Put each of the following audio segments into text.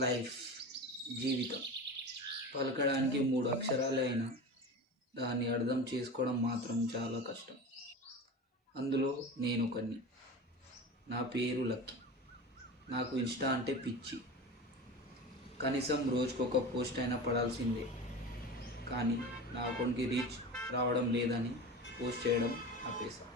Life జీవితం పలకడానికి 3 అక్షరాలే అయినా దాన్ని అర్థం చేసుకోవడం మాత్రం చాలా కష్టం. అందులో నేను ఒకని. నా పేరు లక్కీ. నాకు ఇన్స్టా అంటే పిచ్చి. కనీసం రోజుకొక పోస్ట్ అయినా పడాల్సిందే. కానీ నా అకౌంట్కి రీచ్ రావడం లేదని పోస్ట్ చేయడం ఆపేసా.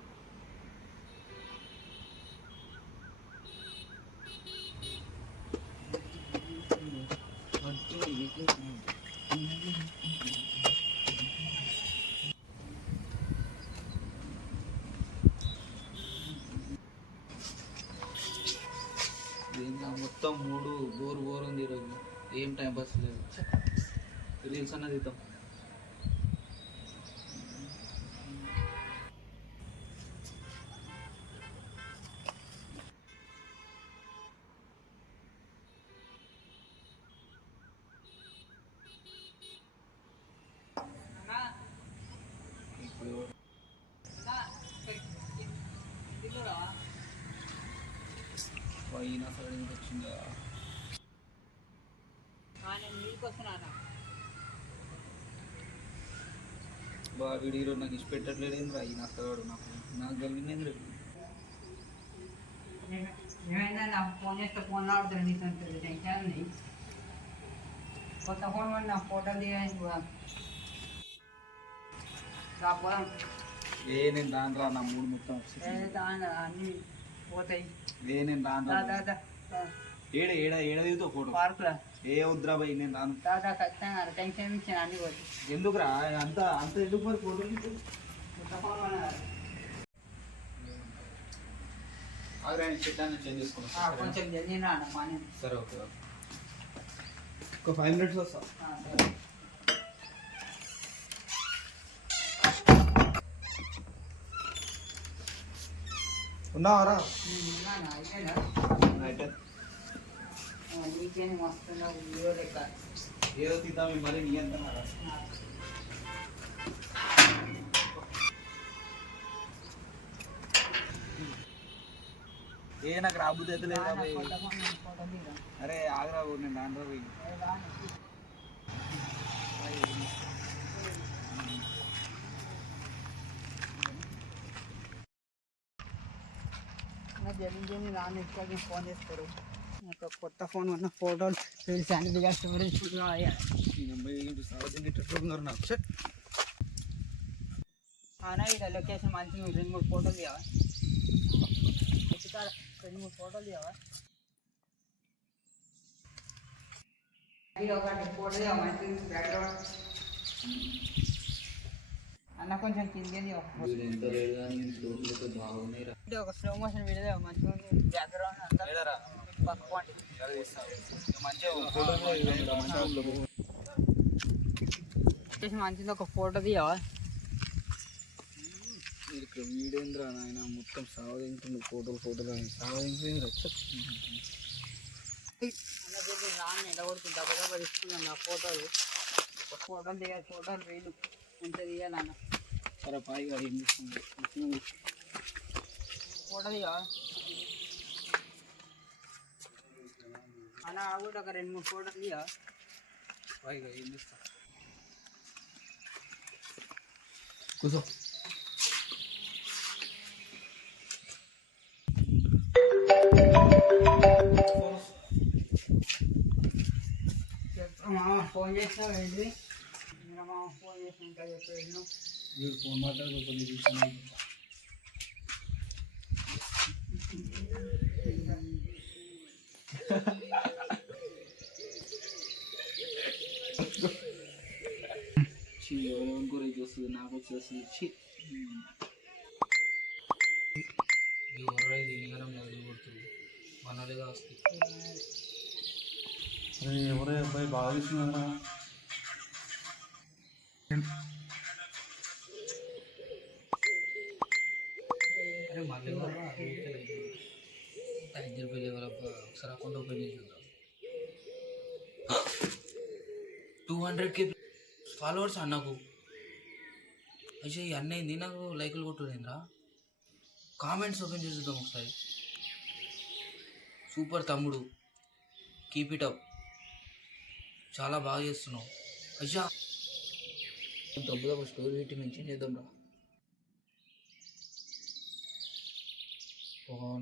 మొత్తం బోర్ ఉంది ఈరోజు. ఏం టైం పాస్ లేదు. రీల్స్ అన్నది ఇద్దాం. అయినా సరే వచ్చిందా బా వీడియో నాకు ఇచ్చి పెట్టట్లేదేం రా. అయినా సరే నాకు కలిగింది రేపు. ఏమైనా నాకు ఫోన్ చేస్తే ఫోన్ ఆడుతుంది నీకు టెన్షన్ ఉంది. కొత్త ఫోన్ వాడి నా ఫోటో దిగడానికి రాపోదాం. నేను రాను రా. నా మూడు మొత్తం అన్నీ పోతాయి. నేను రాను. ఏడ దిగుతావు ఫోటో? పార్కులో. ఏ వద్దురా భయ్, నేను రాను. దాదా ఖచ్చితంగా టెన్షన్ ఇచ్చాను అన్ని పోతాయి. ఎందుకురా అంత ఎందుకు మరి ఫోటో? కొత్త ఫోన్ వాడిన చెట్టాన్ని చేంజ్ చేసుకున్నాను. కొంచెం జల్దీ రా అన్న పని. సరే ఓకే. ఒక 5 minutes వస్తా. ఉన్నావారా? నీకేం వస్తున్నా వీడియో లెక్క ఏదో తీద్దాం మరి. నీ అంటున్నారా? నాకు రాబుద్ది అయితే లేదా? అరే ఆగరా, నేను రాను రా. జల్దీ రాను. ఎక్కువ ఫోన్ చేస్తారు. నాకు కొత్త ఫోన్ ఉన్న ఫోటోలు రీల్స్ అన్ని స్టోరేజ్ అవునా? ఇక్కడ లొకేషన్ మంచిగా 2-3 ఫోటోలు తీయవా? 2-3 ఫోటోలు తీయవా? ఒకటి ఫోటో తీయవా మంచి బ్యాక్గ్రౌండ్ అన్న. కొంచెం కింద ఒక స్లో మోషన్ వీడియో మంచిగా ఉంది. బ్యాక్గ్రౌండ్ అంతా పక్కోండి. మంచిది ఒక ఫోటో తీయవా? వీడేంద్రా నాయన మొత్తం సావదింటుంది. ఫోటోలు సావదింటుంది. రాని ఎడగొడుతుంది. దెబ్బ తీసుకున్నాను నా ఫోటోలు దిగాలి. ఫోటోలు వేలు ఎంత తీయాలన్న. సరే పాయిగా ఏం చేస్తుంది? ఫోటో తీయవా అన్న? కూడా ఒక 2-3 ఫోటోలు తీయవా? పాయిగా ఏం చేస్తా? కూర్చో. మామ ఫోన్ చేసినా వెళ్ళి మామ ఫోన్ చేసినాక చెప్పేది. మీరు ఫోన్ మాట్లాడుకోకుండా చూసాను. ఎవరెవరి గురించి వస్తుంది, నాకు వచ్చేస్తుంది. ఎవరైతే ఇవ్వడం లేదు కొడుతుంది మనలేగా వస్తుంది. ఎవరే అబ్బాయి బాగా తీసుకున్నారా? అరే మళ్ళీ ₹5 వాళ్ళబ్బా. ఒకసారి అకౌంట్ ఓపెన్ చేసి చూద్దాం. 200K ఫాలోవర్స్ అన్నకు. అయితే ఈ అన్నయింది. నాకు లైకులు కొట్టులేదురా. కామెంట్స్ ఓపెన్ చేసి చూద్దాం ఒకసారి. సూపర్ తమ్ముడు, కీప్ ఇట్ అప్. చాలా బాగా చేస్తున్నావు అయ్యా. డబ్బులు ఒక స్టోరీ పెట్టి మెన్షన్ చేద్దాం రా.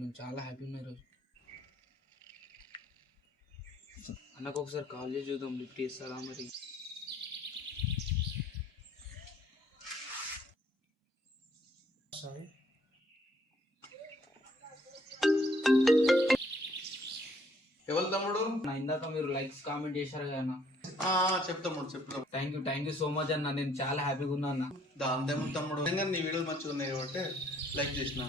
నేను చాలా హ్యాపీ ఉన్నా ఈరోజు. అన్నకు ఒకసారి కాల్ చేసి చూద్దాం, లిఫ్ట్ చేస్తారా మరి. ఎవరు తమ్ముడు? ఇందాక మీరు లైక్స్ కామెంట్ చేశారు కదా అన్న. చెప్తాము. థ్యాంక్ యూ సో మచ్ అన్న. నేను చాలా హ్యాపీగా ఉన్నా అన్న. దాందేమో తమ్ముడు, నీ వీడియోలు మంచిగా ఉన్నాయి కాబట్టి లైక్ చేసిన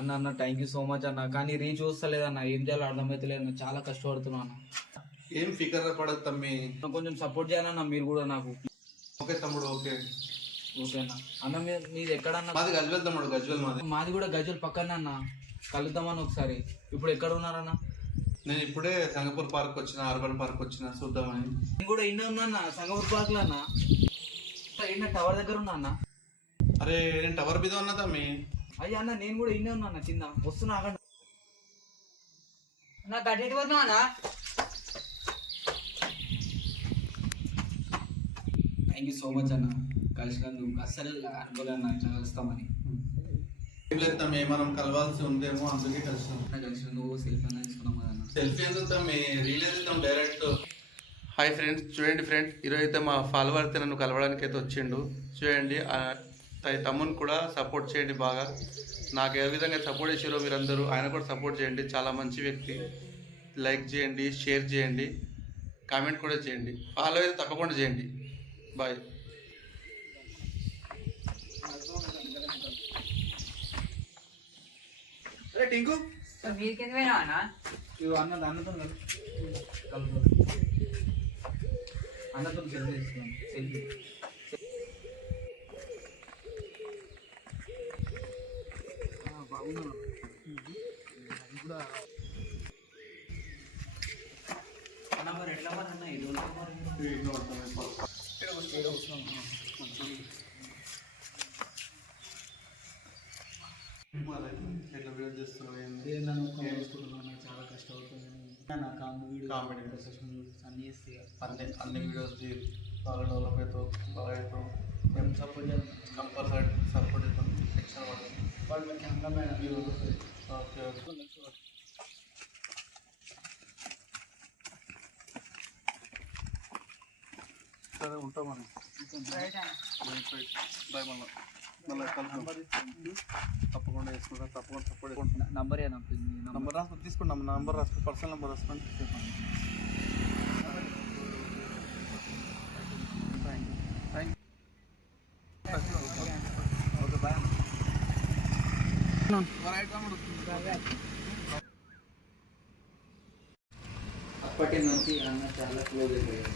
అన్న థ్యాంక్ యూ సో మచ్ అన్న. కానీ రీచ్ వస్తలేదన్న, ఏం చేయాలో అర్థమవుతలేదు అన్న. చాలా కష్టపడుతున్నా అన్న. ఏం ఫికర్ పడదు తమ్మి, కొంచెం సపోర్ట్ చేయాలన్న మీరు కూడా నాకు. ఓకే తమ్ముడు, ఓకే అన్న. అన్న మీది ఎక్కడన్నా? మాది గజ్వెల్ తమ్ముడు, గజ్వెల్ మాది కూడా గజ్వెల్ పక్కన అన్న. కలుద్దామని ఒకసారి. ఇప్పుడు ఎక్కడ ఉన్నారన్న? నేను ఇప్పుడే సంగపూర్ పార్క్ వచ్చిన, అర్బన్ పార్క్ వచ్చిన, చూద్దామని. నేను కూడా ఇన్న ఉన్నా అన్న, సంగపూర్ పార్క్ లో అన్న. ఇన్న టవర్ దగ్గర ఉన్నా అన్న. అరే నేను టవర్ మీద ఉన్నా తమ్మి. అయ్యా అన్న, నేను కూడా ఇన్నే ఉన్నా అన్న. కింద వస్తున్నా అక్కడ. నాకు అటు పోతున్నా అన్న. థ్యాంక్ యూ సో మచ్ అన్న. కలిసినందుకు అస్సలు అనుకోలే అన్న ఇట్లా కలుస్తామని. ఏం లేదు తమ్మి, మనం కలవాల్సి ఉందేమో అందుకే కలిసినాం. కలిసినందుకు సెల్ఫీ అన్న తీసుకున్నాం కదా అన్న. సెల్ఫీ ఎందుకు తమ్మి, రీల్ చేద్దాం డైరెక్ట్. హాయ్ ఫ్రెండ్స్, చూడండి ఫ్రెండ్స్, ఈరోజు అయితే మా ఫాలోవర్ అయితే నన్ను కలవడానికి అయితే వచ్చిండు. చూడండి, తమ్ముని కూడా సపోర్ట్ చేయండి బాగా. నాకు ఏ విధంగా సపోర్ట్ చేసారో మీరందరూ ఆయన కూడా సపోర్ట్ చేయండి. చాలా మంచి వ్యక్తి. లైక్ చేయండి, షేర్ చేయండి, కామెంట్ కూడా చేయండి. ఫాలో అయితే తప్పకుండా చేయండి. బాయ్. టింకు మీరు కింద పోయినా అన్న. అన్నతో అన్నతో సెల్ఫీ తీసుకున్నాం. సెల్ఫీ బాగున్నా కూడా. అన్న మరి ఎట్లా మరి అన్న ఇది ఎట్లా వీడియో చేస్తున్నావు? చాలా కష్టపడుతున్నాను. నా కామెడీ అన్నీ చేస్తే అన్ని వీడియోస్ బాగా డెవలప్ అవుతావు, బాగా అవుతావు. మేము సపోర్ట్ చేయాలి, కంపల్సరీ సపోర్ట్ చేస్తాం. సెక్షన్ వాళ్ళు కెమెరామెన్. Okay okay. సరే ఉంటాం మనం. బాయ్. మళ్ళీ తప్పకుండా వేసుకుంటాం. తప్పకుండా సపోర్ట్ చేసుకుంటాం. నంబర్ నంబర్ రాసుకొని తీసుకుంటాం. నంబర్ రాసుకొని, పర్సనల్ నంబర్ రాసుకొని చెప్పండి. Thank you. Okay bye. అప్పటి నుంచి అన్న చాలా క్లోజ్ అయిపోయాడు.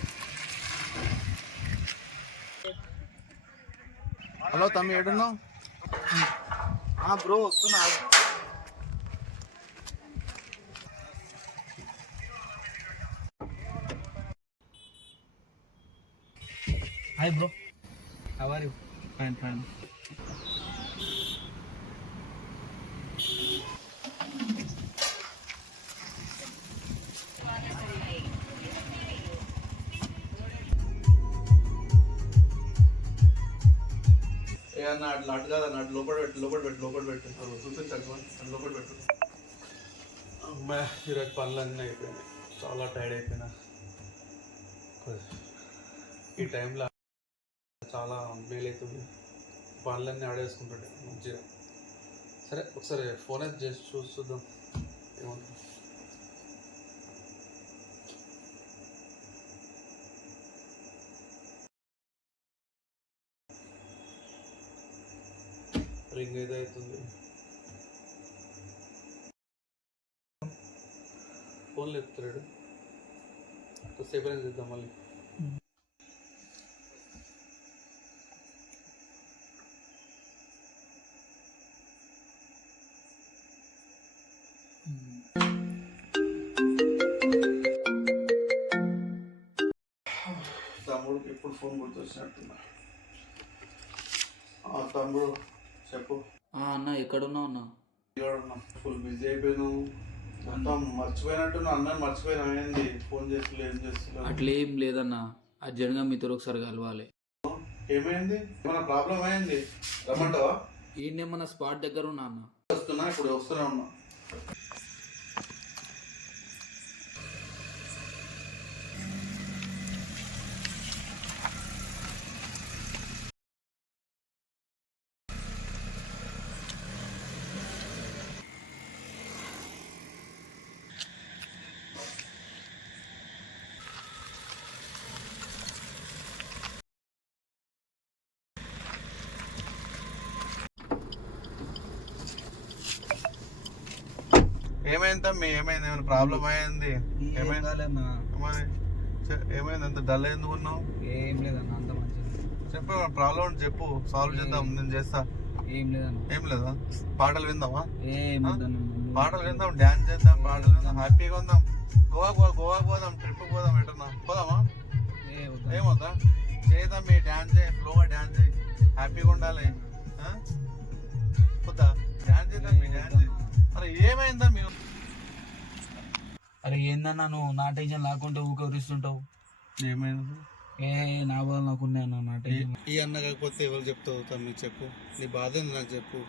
హలో తమ్మి, ఏడున్నావు? బ్రో వస్తున్నా. Hi bro, how are you? Fine. అన్న అట్లా అటు కాదు అన్న, అటు లోపల పెట్టు. చూపించండి, అటు లోపల పెట్టు. అమ్మాయి ఈరోజు పనులన్నీ అయిపోయినాయి. చాలా టైర్డ్ అయిపోయినా. ఈ టైంలో చాలా మేలు అవుతుంది. పనులన్నీ ఆడేసుకుంటుంటే మంచిగా. సరే ఒకసారి ఫోన్ అయితే చేసి చూద్దాం ఏమంటుంది. రింగ్ అయితే అవుతుంది. ఫోన్ లేపుతాడు. కొద్దిసేపు అయినా చూద్దాం మళ్ళీ. తమ్ముడికి ఎప్పుడు ఫోన్ గుర్తొచ్చినట్టున్నా. తమ్ముడు చెప్పు. అన్న ఎక్కడున్నావు అన్న? ఫుల్ బిజీ అయిపోయినావు. మొత్తం మర్చిపోయినట్టు అన్నని మర్చిపోయినా ఏంది ఫోన్ చేస్తలే ఏం చేస్తలే అట్లేం లేదన్నా, అర్జెంట్గా మీతో ఒకసారి కలవాలి. ఏమైంది ఏమైనా ప్రాబ్లం అయింది రమ్మంటావా ఈయనేమన్నా స్పాట్ దగ్గర ఉన్నా అన్న. వస్తున్నా ఇప్పుడు వస్తూనే ఉన్నా ఏమైంది తమ్మి ఏమైంది ఏమైనా ప్రాబ్లం అయింది ఏమైంది మరి ఏమైంది అంత డల్ ఎందుకు ఉన్నావు ఏం లేదన్న, అంత మంచిది. చెప్పు ప్రాబ్లం చెప్పు సాల్వ్ చేద్దాం నేను చేస్తా ఏం లేదన్న. ఏం లేదా పాటలు విందామా ఏం పాటలు విందాం డాన్స్ చేద్దాం పాటలు విందాం హ్యాపీగా ఉందాం గోవాకి పోదాం ట్రిప్ పోదాం ఎటన్నా పోదామా ఏమవుతా చేద్దాం మీ డాన్స్ చేయి ఫ్లోగా డాన్స్ చేయి హ్యాపీగా ఉండాలి పోతా డాన్స్ చేద్దాం మీ డాన్స్ చేయి అరే ఏమైందా మీరు అరే ఏందన్నా నువ్వు నా టెన్షన్ లేకుంటే ఊకరిస్తుంటావు. ఏమైంది ఏ నా బాధ నాకున్నాయి అన్న, నా టెన్షన్. ఈ అన్న కాకపోతే ఎవరు చెప్తావు తమ్మి చెప్పు నీ బాధ ఏంది నాకు చెప్పు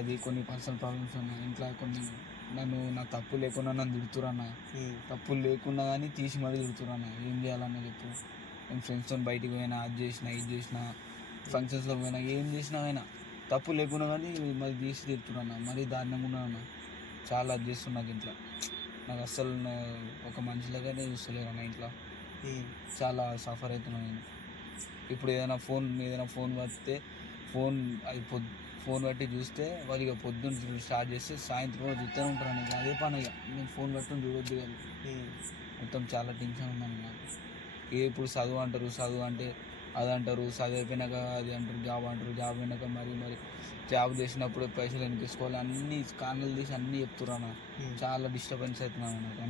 అది కొన్ని పర్సనల్ ప్రాబ్లమ్స్ ఉన్నాయి ఇంట్లో. కొన్ని నన్ను నా తప్పు లేకుండా నన్ను తిడుతురన్నా, తప్పులు లేకుండా కానీ తీసి మరీ తిడుతురన్నా. ఏం చేయాలన్నా చెప్పు. నేను ఫ్రెండ్స్తో బయటికి పోయినా, అది చేసినా ఇది చేసినా, ఫంక్షన్స్లో పోయినా, ఏం చేసినా అయినా తప్పు లేకుండా కానీ మరి తీసి తిడుతురన్నా. మరీ దారుణంగా ఉన్నాను, చాలా అది చేస్తున్నా ఇంట్లో. నాకు అస్సలు ఒక మనిషిలాగానే చూస్తలేరు అన్న ఇంట్లో. చాలా సఫర్ అవుతున్నాను నేను. ఇప్పుడు ఏదైనా ఫోన్ పడితే ఫోన్ బట్టి చూస్తే వాళ్ళు ఇక పొద్దున్న స్టార్ట్ చేస్తే సాయంత్రం కూడా చూస్తూనే ఉంటారు అన్న. అదే పని ఇక నేను ఫోన్ పట్టుకుని చూడొద్దు కానీ మొత్తం చాలా టెన్షన్ ఉన్నాను నాకు. ఇప్పుడు చదువు అంటారు, చదువు అంటే అది అంటారు, చదువు అయిపోయినాక అది అంటారు, జాబ్ అంటారు, జాబ్ అయినాక మరి జాబ్ చేసినప్పుడు పైసలు వెనకేసుకోవాలి, అన్ని కారణాలు తీసి అన్నీ చెప్తున్నా. చాలా డిస్టర్బెన్స్ అవుతున్నాను నాకు.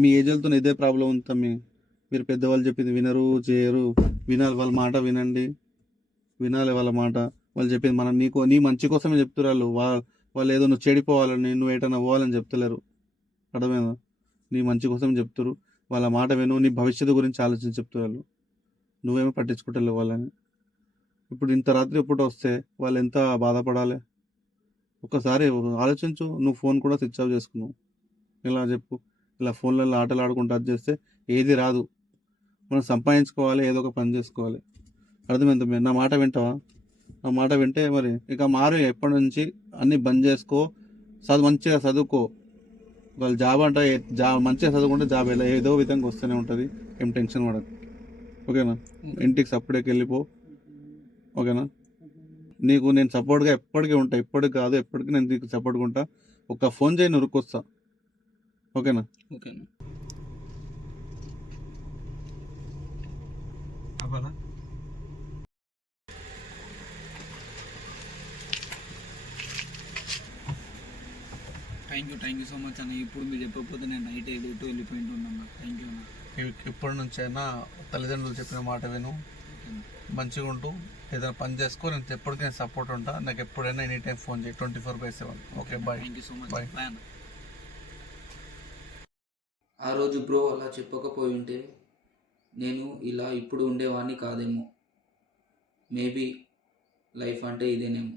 మీ ఏజెంట్తో ఇదే ప్రాబ్లం ఉంది తమ్మి. మీరు పెద్దవాళ్ళు చెప్పింది వినరు చేయరు. వినాలి వాళ్ళ మాట వినండి, వినాలి వాళ్ళ మాట. వాళ్ళు చెప్పింది మనం నీ మంచి కోసమే చెప్తున్నారు. వాళ్ళు ఏదో నువ్వు చెడిపోవాలని నువ్వు ఎటన్నా పోవాలని చెప్తలేరు. అర్థమైందా? నీ మంచి కోసం చెప్తారు. వాళ్ళ మాట విను, నీ భవిష్యత్తు గురించి ఆలోచించి చెప్తున్నారు. నువ్వేమో పట్టించుకుంటలేవు వాళ్ళని. ఇప్పుడు ఇంత రాత్రి ఎప్పుడు వస్తే వాళ్ళు ఎంత బాధపడాలి ఒకసారి ఆలోచించు. నువ్వు ఫోన్ కూడా స్విచ్ ఆఫ్ చేసుకున్నావు. ఇలా చెప్పు, ఇలా ఫోన్లలో ఆటలు ఆడుకుంటూ అది చేస్తే ఏది రాదు. మనం సంపాదించుకోవాలి, ఏదో ఒక పని చేసుకోవాలి. అర్థమైంది? నా మాట వింటావా? నా మాట వింటే మరి ఇక మారు. ఎప్పటి నుంచి అన్నీ బంద్ చేసుకో, మంచిగా చదువుకో. వాళ్ళు జాబ్ అంటే మంచిగా చదువుకుంటే జాబ్ ఏదో విధంగా వస్తూనే ఉంటుంది. ఏం టెన్షన్ పడదు. ఓకేనా? ఇంటికి సపరేట్గా వెళ్ళిపో. ఓకేనా? నీకు నేను సపోర్ట్గా ఎప్పటికీ ఉంటా. ఇప్పటికి కాదు, ఎప్పటికీ నేను నీకు సపోర్ట్గా ఉంటా. ఒక ఫోన్ చేయి, నురుకొస్తా. ఓకేనా? ఓకేనా. థ్యాంక్ యూ సో మచ్ అన్న. ఇప్పుడు మీరు చెప్పకపోతే నేను నైట్ ఎటు వెళ్ళిపోయింటున్నాను. థ్యాంక్ యూ అన్న. ఇప్పటి నుంచైనా తల్లిదండ్రులు చెప్పిన మాట విను, మంచిగా ఉంటూ ఏదైనా పని చేసుకో. నేను ఎప్పటికీ నేను సపోర్ట్ ఉంటా. నాకు ఎప్పుడైనా ఎనీ టైం ఫోన్ చేయి, 24/7. Okay, bye. Thank you so much. Bye. Bye అన్న. ఆ రోజు బ్రో అలా చెప్పకపోయి ఉంటే నేను ఇలా ఇప్పుడు ఉండేవాడిని కాదేమో. మేబీ లైఫ్ అంటే ఇదేనేమో.